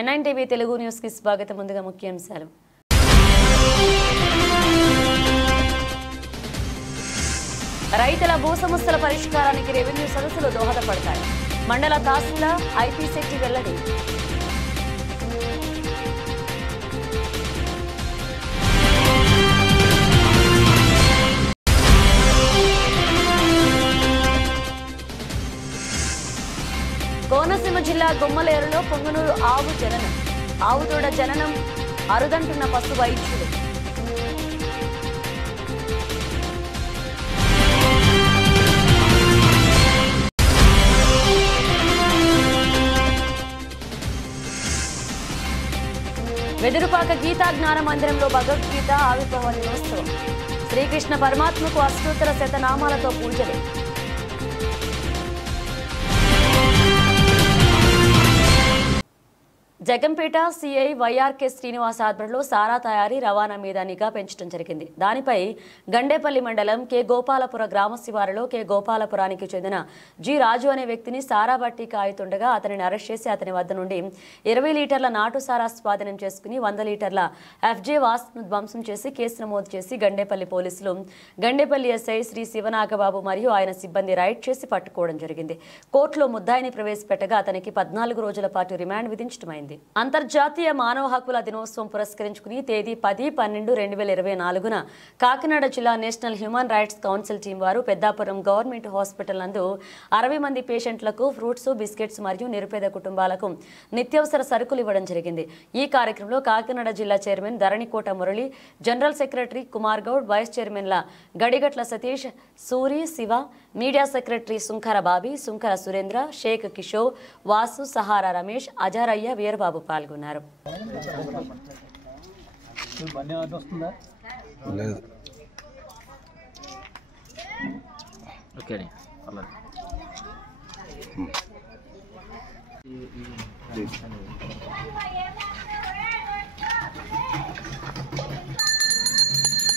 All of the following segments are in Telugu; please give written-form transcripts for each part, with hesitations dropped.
N9 టీవీ తెలుగు న్యూస్ కి స్వాగతం. ముందుగా ముఖ్యాంశాలు. రైతుల భూ సమస్యల పరిష్కారానికి రెవెన్యూ సదస్సులు దోహదపడతాయి. మండల తహసీల్దార్ ఐపీ శెట్టి వెల్లడి. కోనసీమ జిల్లా గుమ్మలేరులో పొంగనూరు ఆవు జననం. ఆవుదూడ జననం అరుదంటున్న పశు వైద్యులు. వెదురుపాక గీతా జ్ఞాన మందిరంలో భగవద్గీత ఆవిర్భావ దినోత్సవం. శ్రీకృష్ణ పరమాత్మకు అష్టోత్తర శతనామాలతో పూజలు. జగంపేట సిఐ వైఆర్కే శ్రీనివాస్ ఆధ్వర్యంలో సారా తయారీ రవాణా మీద నిఘా పెంచడం జరిగింది. దానిపై గండేపల్లి మండలం కె గోపాలపుర గ్రామ శివారులో కె గోపాలపురానికి చెందిన జి రాజు అనే వ్యక్తిని సారా బట్టి కాయుతుండగా అతనిని అరెస్ట్ చేసి అతని వద్ద నుండి 20 లీటర్ల నాటు సారా స్వాధీనం చేసుకుని 100 లీటర్ల ఎఫ్జే వాస్ను ధ్వంసం చేసి కేసు నమోదు చేసి గండేపల్లి పోలీసులు గండేపల్లి ఎస్ఐ శ్రీ శివనాగబాబు మరియు ఆయన సిబ్బంది రైడ్ చేసి పట్టుకోవడం జరిగింది. కోర్టులో ముద్దాయిని ప్రవేశపెట్టగా అతనికి 14 రోజుల పాటు రిమాండ్ విధించడమైంది. అంతర్జాతీయ మానవ హక్కుల దినోత్సవం పురస్కరించుకుని తేదీ 10-12-2024న కాకినాడ జిల్లా national human rights council team వారు పెద్దాపురం గవర్నమెంట్ హాస్పిటల్ నందు 60 మంది పేషెంట్లకు ఫ్రూట్స్, బిస్కెట్స్ మరియు నిరుపేద కుటుంబాలకు నిత్యావసర సరుకులు ఇవ్వడం జరిగింది. ఈ కార్యక్రమంలో కాకినాడ జిల్లా chairman Dharanikota Murali, general secretary Kumar Goud, vice చైర్మన్ల గడిగట్ల సతీష్, సూరి, శివ, మీడియా సెక్రటరీ సుంకర బాబీ, సుంకర సురేంద్ర, షేక్ కిషోర్, వాసు, సహారా రమేష్, అజారయ్య, వీరబాబు పాల్గొన్నారు.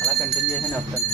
అలా కంటిన్యూ చేసి వస్తాను.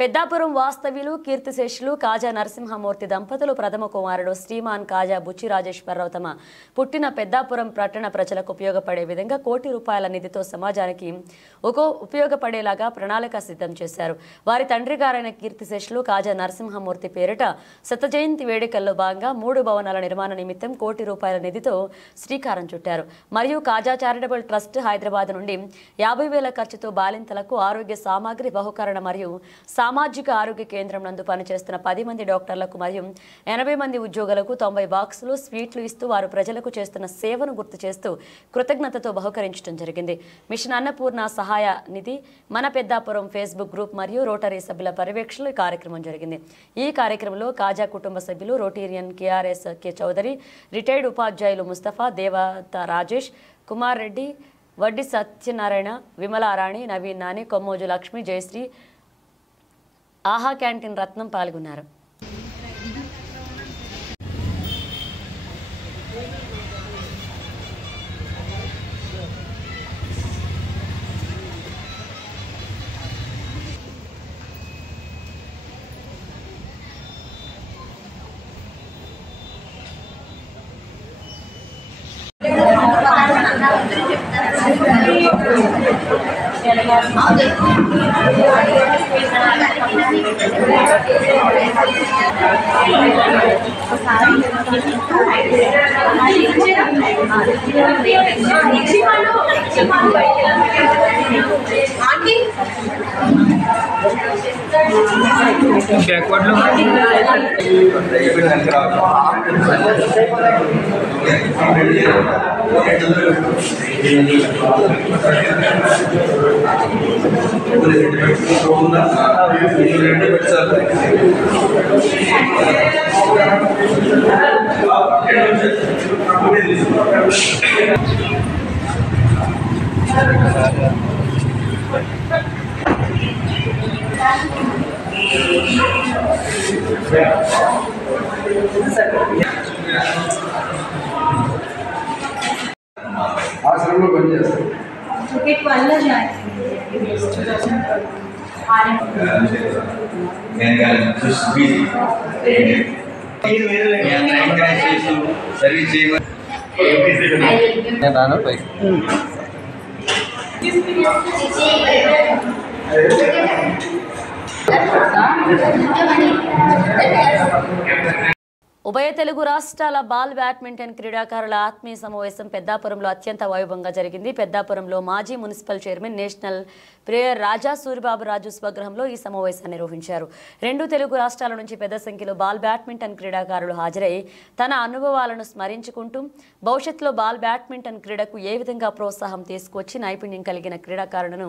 పెద్దాపురం వాస్తవ్యులు కీర్తిశేషులు కాజా నరసింహమూర్తి దంపతులు ప్రథమ కుమారుడు శ్రీమాన్ కాజా బుచ్చి రాజేశ్వరరావు తమ పుట్టిన పెద్దాపురం పట్టణ ప్రజలకు ఉపయోగపడే విధంగా ₹1 కోటి నిధితో సమాజానికి ఉపయోగపడేలాగా ప్రణాళిక సిద్ధం చేశారు. వారి తండ్రి గారైన కీర్తిశేషులు కాజా నరసింహమూర్తి పేరిట శత జయంతి వేడుకల్లో భాగంగా 3 భవనాల నిర్మాణ నిమిత్తం ₹1 కోటి నిధితో శ్రీకారం చుట్టారు. మరియు కాజా చారిటబుల్ ట్రస్ట్ హైదరాబాద్ నుండి 50,000 ఖర్చుతో బాలింతలకు ఆరోగ్య సామాగ్రి బహుకరణ మరియు సామాజిక ఆరోగ్య కేంద్రం నందు పనిచేస్తున్న 10 మంది డాక్టర్లకు మరియు 80 మంది ఉద్యోగులకు 90 బాక్సులు స్వీట్లు ఇస్తూ వారు ప్రజలకు చేస్తున్న సేవను గుర్తు చేస్తూ కృతజ్ఞతతో బహుకరించడం జరిగింది. మిషన్ అన్నపూర్ణ సహాయ నిధి, మన పెద్దాపురం ఫేస్బుక్ గ్రూప్ మరియు రోటరీ సభ్యుల పర్యవేక్షణలో ఈ కార్యక్రమం జరిగింది. ఈ కార్యక్రమంలో కాజా కుటుంబ సభ్యులు Rotarian KRS K Chaudhary, retired ఉపాధ్యాయులు ముస్తఫా, దేవత రాజేష్, కుమార్ రెడ్డి, వడ్డి సత్యనారాయణ, విమలారాణి, నవీన్ నాని, కొమ్మోజు లక్ష్మి, జయశ్రీ, ఆహా క్యాంటీన్ రత్నం పాల్గొన్నారు. बैकवर्ड लो ఆశ్రమంలో పనిచేస్తారు. ఉభయ తెలుగు రాష్ట్రాల బాల్ బ్యాడ్మింటన్ క్రీడాకారుల ఆత్మీయ సమావేశం పెద్దాపురంలో అత్యంత వైభవంగా జరిగింది. పెద్దాపురంలో మాజీ మున్సిపల్ చైర్మన్ నేషనల్ ప్లేయర్ రాజా సూరిబాబు రాజు స్వగృహంలో ఈ సమావేశాన్ని నిర్వహించారు. రెండు తెలుగు రాష్ట్రాల నుంచి పెద్ద సంఖ్యలో బాల్ బ్యాడ్మింటన్ క్రీడాకారులు హాజరై తన అనుభవాలను స్మరించుకుంటూ భవిష్యత్తులో బాల్ బ్యాడ్మింటన్ క్రీడకు ఏ విధంగా ప్రోత్సాహం తీసుకువచ్చి నైపుణ్యం కలిగిన క్రీడాకారులను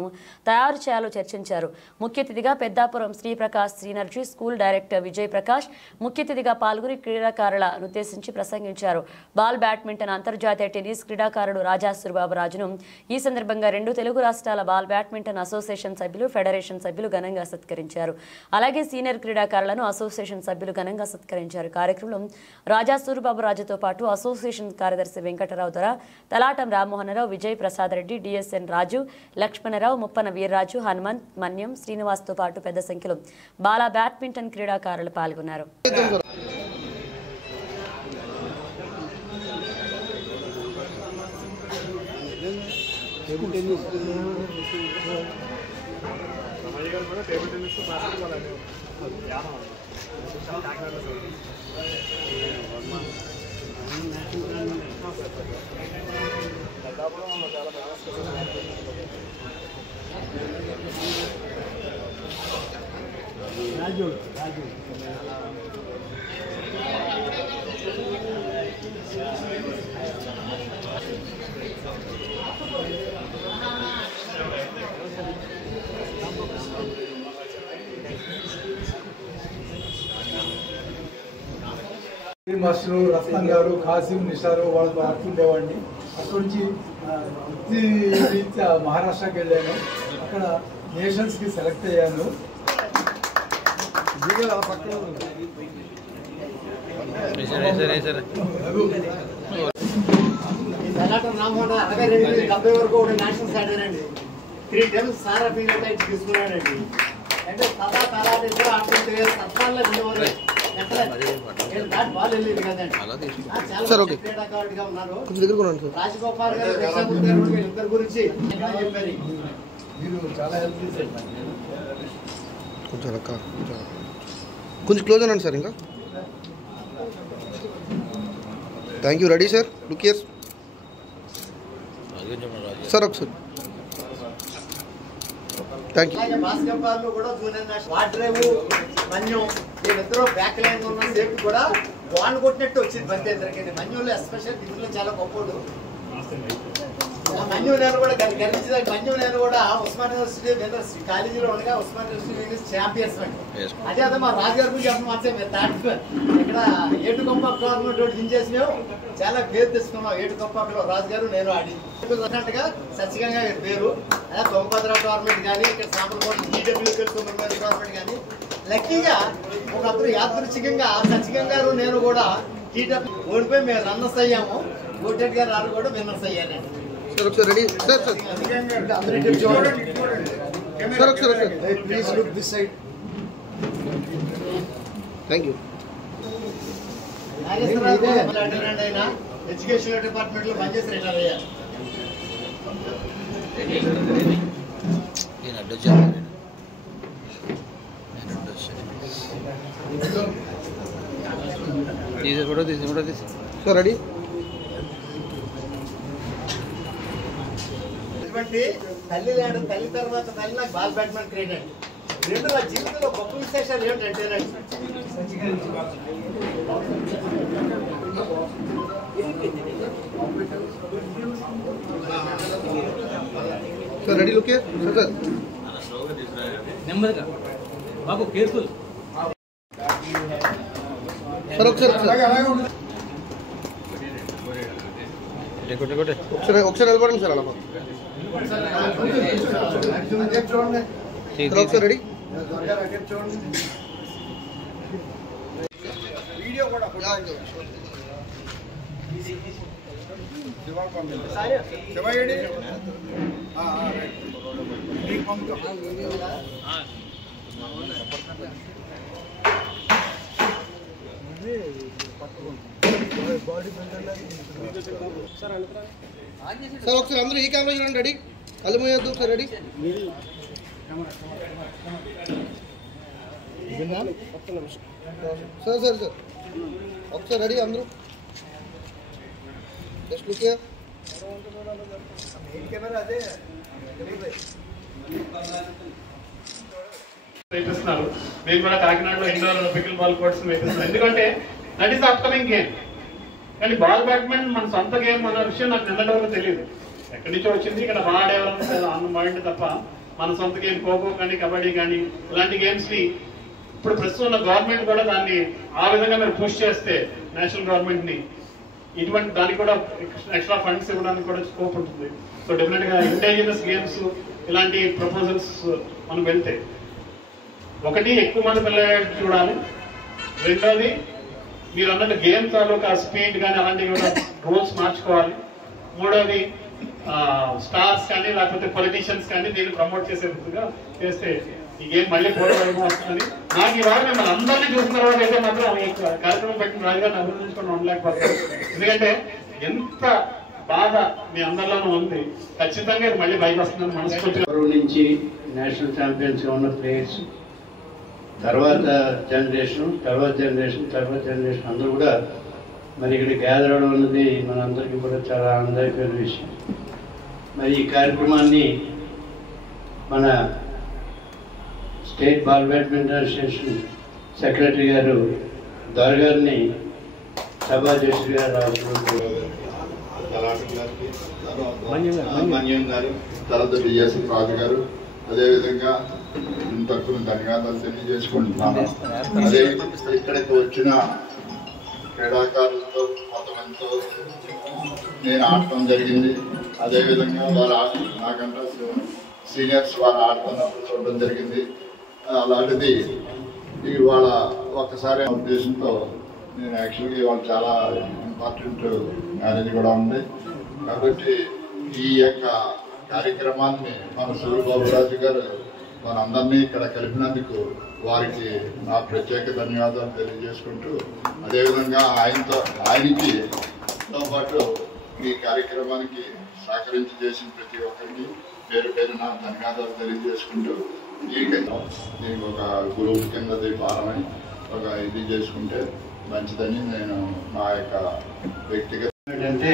తయారు చేయాలో చర్చించారు. ముఖ్య అతిథిగా పెద్దాపురం శ్రీప్రకాష్ శ్రీనర్జీ స్కూల్ డైరెక్టర్ విజయ్ ప్రకాష్ ముఖ్య అతిథిగా పాల్గొని క్రీడాకారులను ఉద్దేశించి ప్రసంగించారు. బాల్ బ్యాడ్మింటన్ అంతర్జాతీయ టెన్నిస్ క్రీడాకారుడు రాజా సూరిబాబు రాజును ఈ సందర్భంగా రెండు తెలుగు రాష్ట్రాల బాల్ బ్యాడ్మింటన్ అసోసియేషన్ సభ్యులు ఫెడరేషన్ సభ్యులు ఘనంగా సత్కరించారు. అలాగే సీనియర్ క్రీడాకారులను అసోసియేషన్ సభ్యులు ఘనంగా సత్కరించారు. కార్యక్రమంలో రాజా సూరిబాబు రాజుతో పాటు అసోసియేషన్ కార్యదర్శి వెంకటరావు దొర, తలాటం రామ్మోహనరావు, విజయ్ ప్రసాద్ రెడ్డి, డిఎస్ఎన్ రాజు, లక్ష్మణరావు, ముప్పన వీర్రాజు, హనుమంత్, మన్యం, శ్రీనివాస్తో పాటు పెద్ద సంఖ్యలో బాల బ్యాడ్మింటన్ క్రీడాకారులు పాల్గొన్నారు. మాస్టరు రత్నం గారు, కాసిం, నిషారు వాళ్ళతో ఆడుతుండేవాడిని. అక్కడి నుంచి వృత్తి రీత్యా మహారాష్ట్రకి వెళ్ళాను. అక్కడ నేషన్స్కి సెలెక్ట్ అయ్యాను. వరకు ఒక నేషనల్స్ ఆడారండి. 3 times సారా ఫింగర్ టైట్స్ తీసుకున్నాడండి. అంటే తలా ఆడుతుంటే సత్తాల్లో ఉండేవారు. క్రీడాకారుడిగా ఉన్నారు. రాజగోపాల్ గారు ఇద్దరు గురించి చెప్పారు. మీరు చాలా హెల్ప్ చేశారు. కొంచెం క్లోజ్ అనండి సార్. ఇంకా thank you. Ready sir? Look here sir ఒకసారి. బాస్కెట్బాల్ లో కూడా వాడ్రేవ్ మన్యం వీళ్ళిద్దరూ బ్యాక్ లైన్ ఉన్న సేఫ్టీ కూడా బాల్ కొట్టినట్టు వచ్చింది. బంతి ఇద్దరికి మన్యంలో ఎస్పెషల్ ఇందులో చాలా గొప్పడు. మన్యం నేను కూడా గర్వించిన మన్యం నేను కూడా ఉస్మాన్ యూనివర్సిటీ కాలేజీలో ఉండగా ఉస్మాన్ యూనివర్సిటీ ఛాంపియన్స్ అండి. అదే అదే మా రాజుగారి గురించి చెప్పడం ఇక్కడ ఏటుకొంప టోర్నమెంట్ విన్ చేసి మేము చాలా పేరు తెచ్చుకున్నాం. ఏటుకొంపలో రాజుగారు నేను ఆడి అన్నట్టుగా సత్యగంగా పేరు. అదే తొంభద్రా టోర్నమెంట్ కానీ ఇక్కడ సాంబలకోట ఈడబ్ల్యూకెల్ టోర్నమెంట్ కానీ లక్కీగా ఒకప్పుడు యాదృచ్ఛికంగా సత్యగంగా గారు నేను కూడా టీడబ్ల్యూ ఓడిపోయి మేము రన్నర్స్ అయ్యాము. గోటెట్ గారు రారు కూడా విన్నర్స్ అయ్యానండి. Ready sir? Sir please look this side. Thank you. అయినా ఎడ్యుకేషన్ డిపార్ట్మెంట్ లో పనిచేసి రిటైర్ అయ్యారు. నేను అడ్డొచ్చాను తీసి సార్ రెడీ తల్లి లేడు, తల్లి తర్వాత తల్లి నాకు బాల్ బ్యాట్స్మెన్ క్రికెట్ రెండు నా జీవితంలో గొప్ప విశేషాలు ఏమిటంటేనండి, సార్ రెడీ లుక్ సార్ నెమ్మదిగా బాబు కేర్ఫుల్ సార్ ఒకసారి నిలబడండి సార్ అలా ఒకసారి రెడీ వీడియో కూడా సార్ ఒకసారి అందరూ ఈ కెమెరా చూడండి రెడీ కళ్ళు మూయొద్దు ఒకసారి రెడీ సార్ సార్ సార్ ఒకసారి రెడీ అందరూ జస్ట్ లుక్ వేపిస్తున్నారు. మేము కూడా కాకినాడలో ఇండోర్ పికిల్ బాల్ కోర్ట్స్ వేపిస్తున్నాం, ఎందుకంటే దట్ ఈస్ అప్కమింగ్ గేమ్. కానీ బాల్ బ్యాట్మెంట్ మన సొంత గేమ్ అన్న విషయం నాకు నిన్నటి వరకు తెలియదు. ఎక్కడి నుంచో వచ్చింది, ఇక్కడ బాగా డెవలప్ అన్న తప్ప మన సొంత గేమ్ ఖోఖో కానీ కబడ్డీ కానీ ఇలాంటి గేమ్స్ ని ఇప్పుడు ప్రస్తుతం ఉన్న గవర్నమెంట్ కూడా దాన్ని ఆ విధంగా మీరు పుష్ చేస్తే నేషనల్ గవర్నమెంట్ ని ఇటువంటి దానికి కూడా ఎక్స్ట్రా ఫండ్స్ ఇవ్వడానికి కూడా స్కోప్ ఉంటుంది. సో డెఫినెట్ గా ఇండిజినస్ గేమ్స్ ఇలాంటి ప్రపోజల్స్ మనం వెళ్తే ఒకటి ఎక్కువ మంది పిల్లలు చూడాలి, రెండోది మీరు అన్నట్టు గేమ్ తాలూకా స్పీడ్ కానీ అలాంటివి కూడా రూల్స్ మార్చుకోవాలి, మూడోది స్టార్స్ కానీ లేకపోతే పొలిటీషియన్స్ కానీ దీన్ని ప్రమోట్ చేసే విధంగా చేస్తే ఈ గేమ్ మళ్ళీ పూర్వవైపు వస్తుంది. నాకు ఇవాళ మిమ్మల్ని అందరినీ చూసిన తర్వాత అయితే మాత్రం ఈ కార్యక్రమం పెట్టిన రాజుగారిని అభినందించుకొని ఉండలేకపోతాను. ఎందుకంటే ఎంత బాధ మీ అందరిలోనూ ఉంది, ఖచ్చితంగా ఇది మళ్ళీ బయట వస్తుందని మనస్ఫూర్తిగా నుంచి నేషనల్ ఛాంపియన్స్ గా ఉన్న ప్లేయర్స్ తర్వాత జనరేషన్ అందరూ కూడా మరి ఇక్కడ గ్యాదర్ అవడం అనేది మనందరికీ కూడా చాలా ఆనందకరమైన విషయం. మరి ఈ కార్యక్రమాన్ని మన state ball badminton association secretary గారు దొరగారిని సభాధ్యక్షుడు గారు మన్యం గారు, తర్వాత బిఎస్సి రాజు గారు, అదేవిధంగా తక్కువ ధన్యవాదాలు తెలియజేసుకుంటున్నాను. అదే ఇక్కడికి వచ్చిన క్రీడాకారులతో కొంతమందితో నేను ఆడటం జరిగింది. అదేవిధంగా వాళ్ళు నాకంటే సీనియర్స్ వాళ్ళు ఆడుతున్నప్పుడు చూడడం జరిగింది. అలాంటిది ఇవాళ ఒక్కసారి ఉద్దేశంతో నేను యాక్చువల్గా ఇవాళ చాలా ఇంపార్టెంట్ మ్యారేజ్ కూడా ఉంది కాబట్టి ఈ యొక్క కార్యక్రమాన్ని మన సూర్యబాబురాజు గారు మనందరినీ ఇక్కడ కలిపినందుకు వారికి నా ప్రత్యేక ధన్యవాదాలు తెలియజేసుకుంటూ, అదేవిధంగా ఆయనకి తో పాటు ఈ కార్యక్రమానికి సహకరించి చేసిన ప్రతి ఒక్కరికి పేరు పేరున ధన్యవాదాలు తెలియజేసుకుంటూ దీనికి ఒక గ్రూప్ కింద భారమై ఒక ఇది చేసుకుంటే మంచిదని నేను నా యొక్క వ్యక్తిగత. ఏంటంటే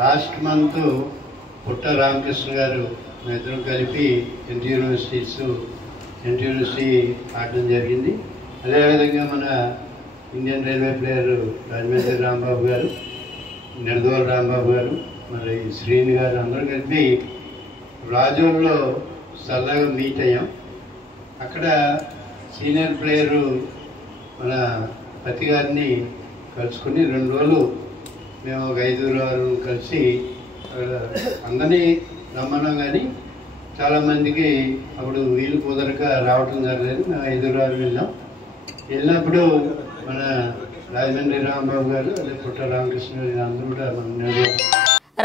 లాస్ట్ మంత్ పుట్ట రామకృష్ణ గారు ఇద్దరు కలిపి యూనివర్సిటీ ఆడడం జరిగింది. అదేవిధంగా మన Indian railway player Rajahmundry Rambabu గారు, నిర్దోల్ రాంబాబు గారు, మరి శ్రీని గారు అందరూ కలిపి రాజోల్లో సరదాగా మీట్ అయ్యాం. అక్కడ సీనియర్ ప్లేయరు మన పతి గారిని కలుసుకుని 2 రోజులు మేము ఒక 5-6 కలిసి అందరినీ రమ్మన్నాం. కానీ చాలామందికి అప్పుడు వీలు కుదరక రావటం జరగలేదు. మేము 5-6 వెళ్ళినప్పుడు మన రాజమండ్రి రాంబాబు గారు, అదే పుట్ట రామకృష్ణ గారు అందరూ కూడా మన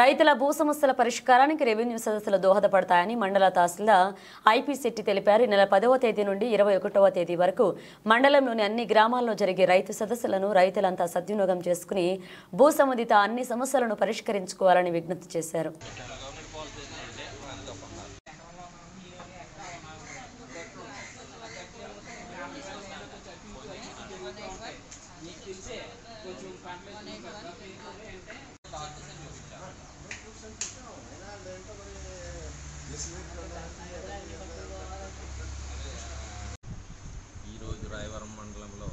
రైతుల భూ సమస్యల పరిష్కారానికి రెవెన్యూ సదస్సులు దోహదపడతాయని మండల తహసీల్దార్ ఐపీ శెట్టి తెలిపారు. ఈ నెల 10వ తేదీ నుండి 21వ తేదీ వరకు మండలంలోని అన్ని గ్రామాల్లో జరిగే రైతు సదస్సులను రైతులంతా సద్వినియోగం చేసుకుని భూ సంబంధిత అన్ని సమస్యలను పరిష్కరించుకోవాలని విజ్ఞప్తి చేశారు. ఈరోజు రాయవరం మండలంలో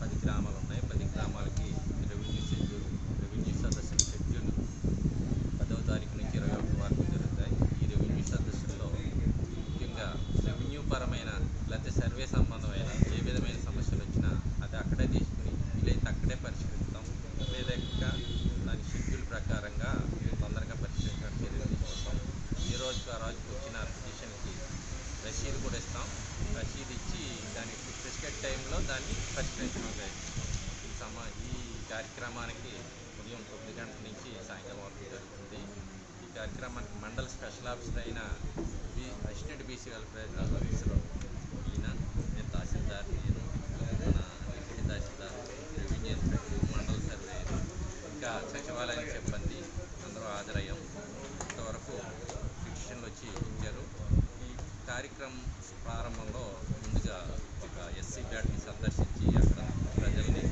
10 గ్రామాలు ఉన్నాయి. 10 గ్రామాలకి రెవెన్యూ సదస్సులు షెడ్యూల్ 10వ తారీఖు నుంచి 21 వరకు జరుగుతాయి. ఈ రెవెన్యూ సదస్సుల్లో ముఖ్యంగా రెవెన్యూ పరమైన లేకపోతే సర్వే సంబంధమైన ఏ విధమైన సమస్యలు వచ్చినా అది అక్కడే తీసుకుని వీలైతే అక్కడే పరిష్కరిస్తాం. లేదా దాని షెడ్యూల్ ప్రకారంగా తొందరగా పరిష్కరించడానికి చర్యలు తీసుకుంటాం. ఈ రోజుకు ఆ రోజుకి వచ్చిన పిటిషన్కి రసీదు కూడా ఇస్తాం. రసీదు ఇచ్చి దానికి ప్రిస్క్రైబ్ టైంలో దాన్ని పరిష్కరించడం ఈ కార్యక్రమానికి ఉదయం 9 గంటల నుంచి సాయంత్రం వరకు జరుగుతుంది. ఈ కార్యక్రమానికి మండల స్పెషల్ ఆఫీసర్ అయిన అసిస్టెంట్ బీసీ వెల్ఫేర్ ఆఫీసర్ ఈయన, నేను తహసీల్దార్, నేను మన డిప్యూటీ తహసీల్దార్, రెవెన్యూ ఇన్స్పెక్టర్, మండల సర్వేయర్, ఇంకా సచివాలయ సిబ్బంది అందరూ హాజరయ్యాం. ఇంతవరకు పిటిషన్లు వచ్చి ఇచ్చారు. ఈ కార్యక్రమం ప్రారంభంలో ముందుగా ఒక ఎస్సీ బ్యాట్ని సందర్శించి అక్కడ ప్రజల్ని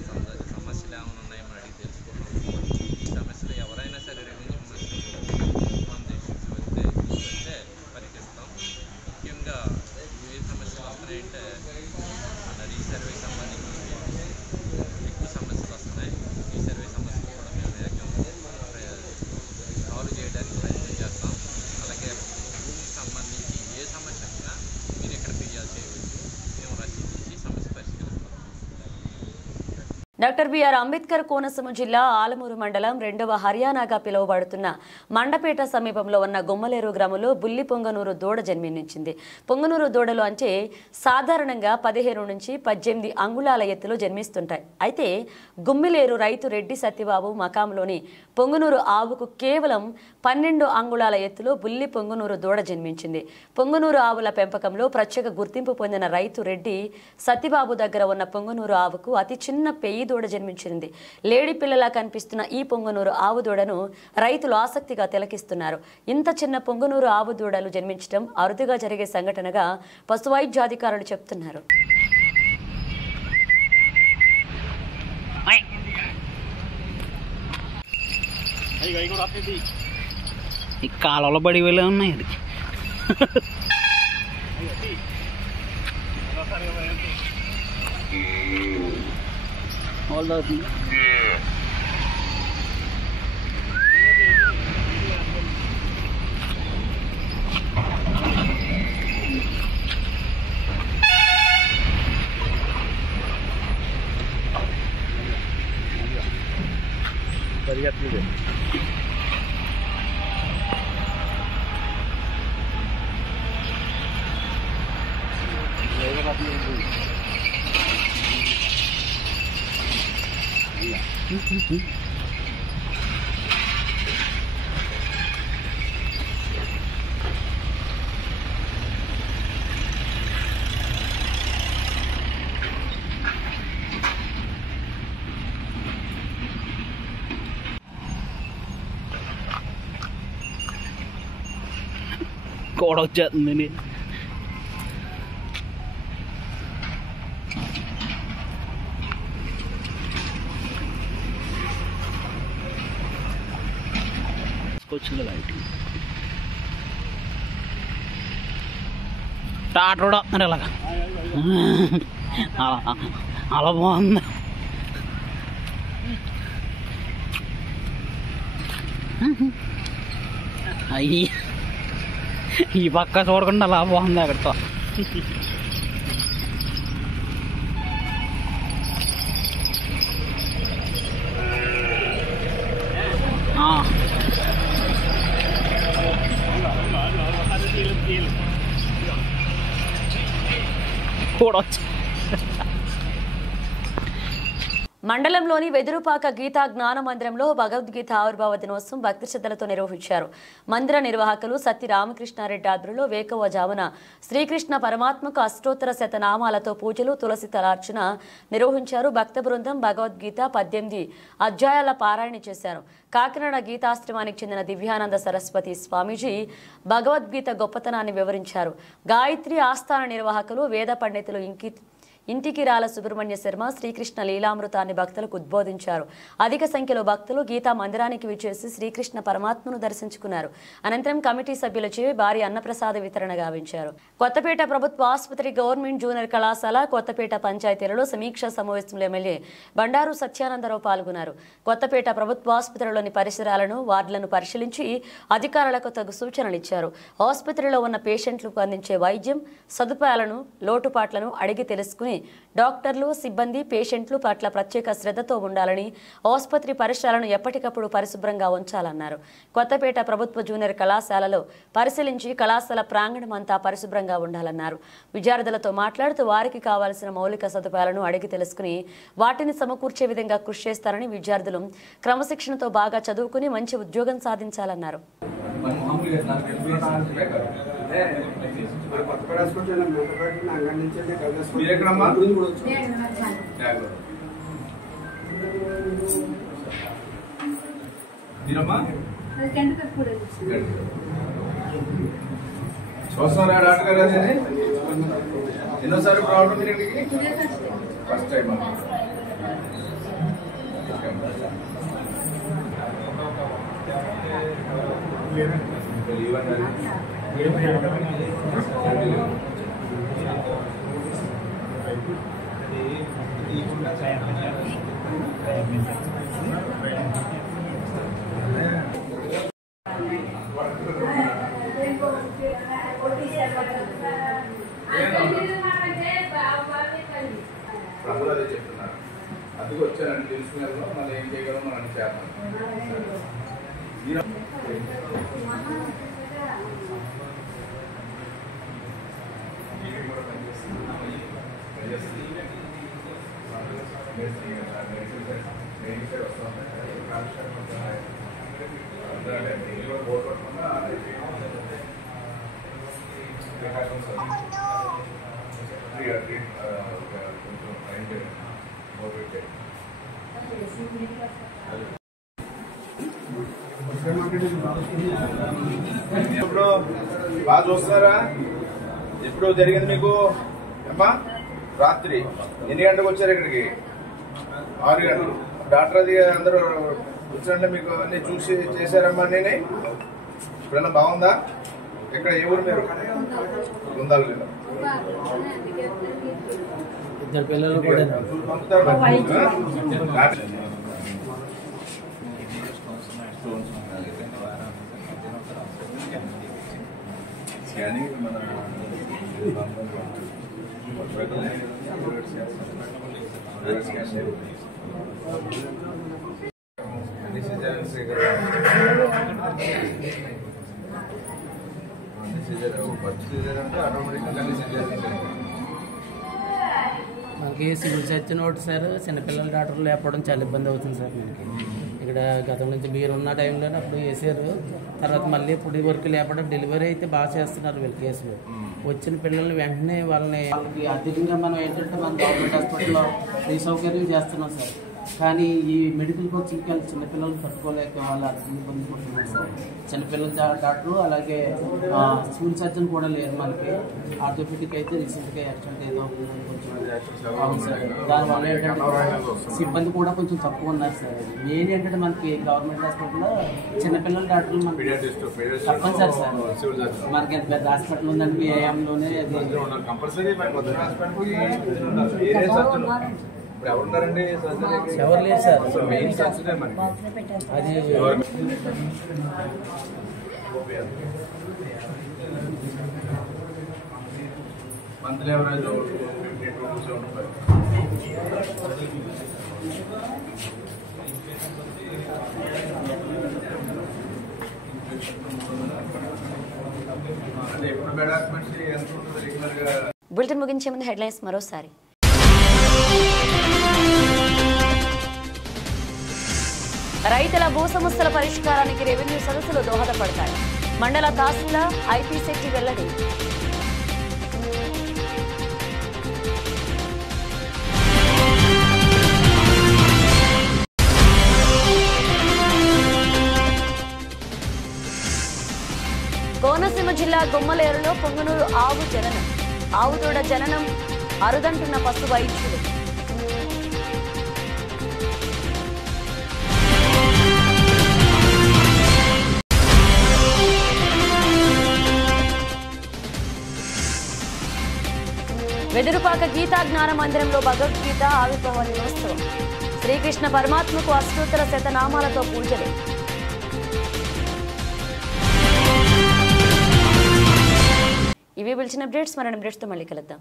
సమస్యలు ఏమైనా ఉన్నాయో అడిగి తెలుసుకున్నాం. ఈ సమస్యలు ఎవరైనా సరే రెవెన్యూ వస్తే పరిహరిస్తాం. ముఖ్యంగా ఏ సమస్యలు వస్తున్నాయంటే మన రీసర్వే సంబంధించి ఎక్కువ సమస్యలు వస్తున్నాయి. రీసర్వే సమస్యలు కూడా మేము వేగం సాల్వ్ చేయడానికి ప్రయత్నం చేస్తాం. అలాగే భూమికి సంబంధించి ఏ సమస్య వచ్చినా మీరు ఎక్కడ ఫిర్యాదు చేయవచ్చు. మేము రసీదించి సమస్య పరిష్కరిస్తాం. డాక్టర్ బిఆర్ అంబేద్కర్ కోనసీమ జిల్లా ఆలమూరు మండలం 2వ హర్యానాగా పిలువబడుతున్న మండపేట సమీపంలో ఉన్న గుమ్మలేరు గ్రామంలో బుల్లి పొంగనూరు దూడ జన్మించింది. పొంగనూరు దూడలు అంటే సాధారణంగా 15 నుంచి 18 అంగుళాల ఎత్తులో జన్మిస్తుంటాయి. అయితే గుమ్మిలేరు రైతు రెడ్డి సత్యబాబు మకాంలోని పొంగనూరు ఆవుకు కేవలం 12 అంగుళాల ఎత్తులో బుల్లి పొంగనూరు దూడ జన్మించింది. పొంగనూరు ఆవుల పెంపకంలో ప్రత్యేక గుర్తింపు పొందిన రైతు రెడ్డి సత్యబాబు దగ్గర ఉన్న పొంగనూరు ఆవుకు అతి చిన్న పెయ్యి దూడ జన్మించింది. లేడి పిల్లలా కనిపిస్తున్న ఈ పొంగనూరు ఆవు దూడను రైతులు ఆసక్తిగా తిలకిస్తున్నారు. ఇంత చిన్న పొంగనూరు ఆవు దూడలు జన్మించడం అరుదుగా జరిగే సంఘటనగా పశువైద్యాధికారులు చెప్తున్నారు. ఈ కాలంలో బడి వెళ్ళే ఉన్నాయి. అది అవుతుంది. పరిగెత్తలేదు. కూడా వచ్చేస్తుందండి. వచ్చింది లైటింగ్. టాట కూడా వస్తున్నారు ఇలాగా. అలా బాగుంది. అయ్యి ఈ పక్క చూడకుండా అలా బాగుంది అక్కడితో. కూడా మండలంలోని వెదురుపాక గీతా జ్ఞాన మందిరంలో భగవద్గీత ఆవిర్భావ దినోత్సవం భక్తి శ్రద్ధలతో నిర్వహించారు. మందిర నిర్వాహకులు సత్తి రామకృష్ణారెడ్డి ఆధ్వర్యంలో వేకువజామున శ్రీకృష్ణ పరమాత్మకు అష్టోత్తర శతనామాలతో పూజలు, తులసి తలార్చన నిర్వహించారు. భక్త బృందం భగవద్గీత 18 అధ్యాయాల పారాయణ చేశారు. కాకినాడ గీతాశ్రమానికి చెందిన దివ్యానంద సరస్వతి స్వామీజీ భగవద్గీత గొప్పతనాన్ని వివరించారు. గాయత్రి ఆస్థాన నిర్వాహకులు వేద పండితులు ఇంటికి రాల సుబ్రహ్మణ్య శర్మ శ్రీకృష్ణ లీలామృతాన్ని భక్తులకు ఉద్బోధించారు. అధిక సంఖ్యలో భక్తులు గీతా మందిరానికి విచ్చేసి శ్రీకృష్ణ పరమాత్మను దర్శించుకున్నారు. అనంతరం కమిటీ సభ్యులచే భారీ అన్నప్రసాద వితరణ గావించారు. కొత్తపేట ప్రభుత్వ ఆసుపత్రి, గవర్నమెంట్ జూనియర్ కళాశాల, కొత్తపేట పంచాయతీలలో సమీక్షా సమావేశంలో ఎమ్మెల్యే బండారు సత్యానందరావు పాల్గొన్నారు. కొత్తపేట ప్రభుత్వ ఆసుపత్రిలోని పరిసరాలను, వార్డులను పరిశీలించి అధికారులకు తగు సూచనలు ఇచ్చారు. ఆసుపత్రిలో ఉన్న పేషెంట్లకు అందించే వైద్యం సదుపాయాలను, లోటుపాట్లను అడిగి తెలుసుకుని డాక్టర్లు, సిబ్బంది పేషెంట్లు పట్ల ప్రత్యేక శ్రద్ధతో ఉండాలని, ఆసుపత్రి పరిసరాలను ఎప్పటికప్పుడు పరిశుభ్రంగా ఉంచాలన్నారు. కొత్తపేట ప్రభుత్వ జూనియర్ కళాశాలలో పరిశీలించి కళాశాల ప్రాంగణం అంతా పరిశుభ్రంగా ఉండాలన్నారు. విద్యార్థులతో మాట్లాడుతూ వారికి కావాల్సిన మౌలిక సదుపాయాలను అడిగి తెలుసుకుని వాటిని సమకూర్చే విధంగా కృషి చేస్తారని, విద్యార్థులు క్రమశిక్షణతో బాగా చదువుకుని మంచి ఉద్యోగం సాధించాలన్నారు. చూస్తున్నారా డాక్టర్ గారు? ఎన్నోసారి ప్రాబ్లం ఫస్ట్ టైం. అందరూ అదే చెప్తున్నారు. అందుకు వచ్చానండి తెలుసుకున్నాను. మళ్ళీ ఏం చేయగలం మనం చేద్దాం. ఇప్పుడు బాగా చూస్తున్నారా? ఎప్పుడు జరిగింది మీకు అమ్మా? రాత్రి ఎన్ని గంటలకు వచ్చారు ఇక్కడికి? 6 గంటలు. డాక్టర్ అది అందరూ వచ్చినట్టే మీకు అన్ని చూసి చేశారమ్మా? నేనే ఇప్పుడన్నా బాగుందా? ఇక్కడ ఏ ఊరు మీరు? ఉండాలి లేదా? ఇద్దరు పిల్లలు కూడా స్కానింగ్ మన మనకి సివిల్ సర్జన్ ఒకటి సార్, చిన్నపిల్లల డాక్టర్లు లేకపోవడం చాలా ఇబ్బంది అవుతుంది సార్. మనకి ఇక్కడ గతం నుంచి మీరు ఉన్న టైంలోనే అప్పుడు వేసారు. తర్వాత మళ్ళీ ఇప్పుడు వరకు లేపడం, డెలివరీ అయితే బాగా చేస్తున్నారు వీళ్ళ కేసులు. వచ్చిన పిల్లల్ని వెంటనే వాళ్ళకి అధికంగా మనం ఏంటంటే మన గవర్నమెంట్ హాస్పిటల్లో ఫ్రీ సౌకర్యం చేస్తున్నాం సార్. కానీ ఈ మెడికల్ కోచింగ్కి వెళ్ళి చిన్నపిల్లలు తట్టుకోలేక వాళ్ళు అర్థం ఇబ్బంది పడుతున్నారు సార్. చిన్నపిల్లల డాక్టరు అలాగే సివిల్ సర్జన్ కూడా లేరు మనకి. ఆర్థోపెడిక్ అయితే రీసెంట్గా యాక్సిడెంట్ ఏదో అవుతుందని కొంచెం అవును సార్. దానివల్ల ఏంటంటే సిబ్బంది కూడా కొంచెం తక్కువ ఉన్నారు సార్. మెయిన్ ఏంటంటే మనకి గవర్నమెంట్ హాస్పిటల్లో చిన్నపిల్లల డాక్టర్లు మనకి తప్పనిసరి సార్. మనకి ఎంత పెద్ద హాస్పిటల్ ఉందంటే ఏఎంలోనే ఎవరున్నారండి? ఎవరు లేదు సార్. మెయిన్ సర్జనే మనకి. అది మంత్లీ ఎవరేజ్ 50 to 75. అంటే ఎప్పుడు బెడ్ మనిషి ఎంత ఉంటుంది రెగ్యులర్గా? బులెటిన్ ముగించే ముందు హెడ్లైన్స్ మరోసారి. రైతుల భూ సమస్యల పరిష్కారానికి రెవెన్యూ సదస్సులు దోహదపడతాయి. మండల తహసీల్దార్ ఐపీ శెట్టి వెల్లడి. కోనసీమ జిల్లా గుమ్మలేరులో పొంగనూరు ఆవు జననం. ఆవుదూడ జననం అరుదంటున్న పశు వైద్యులు. వెదురుపాక గీతా జ్ఞాన మందిరంలో భగవద్గీత ఆవిర్భావ దినోత్సవం. శ్రీకృష్ణ పరమాత్మకు అష్టోత్తర శతనామాలతో పూజలు. ఇవి పిలిచిన అప్డేట్స్. మరిన్ని అప్డేట్స్తో మళ్ళీ కలుద్దాం.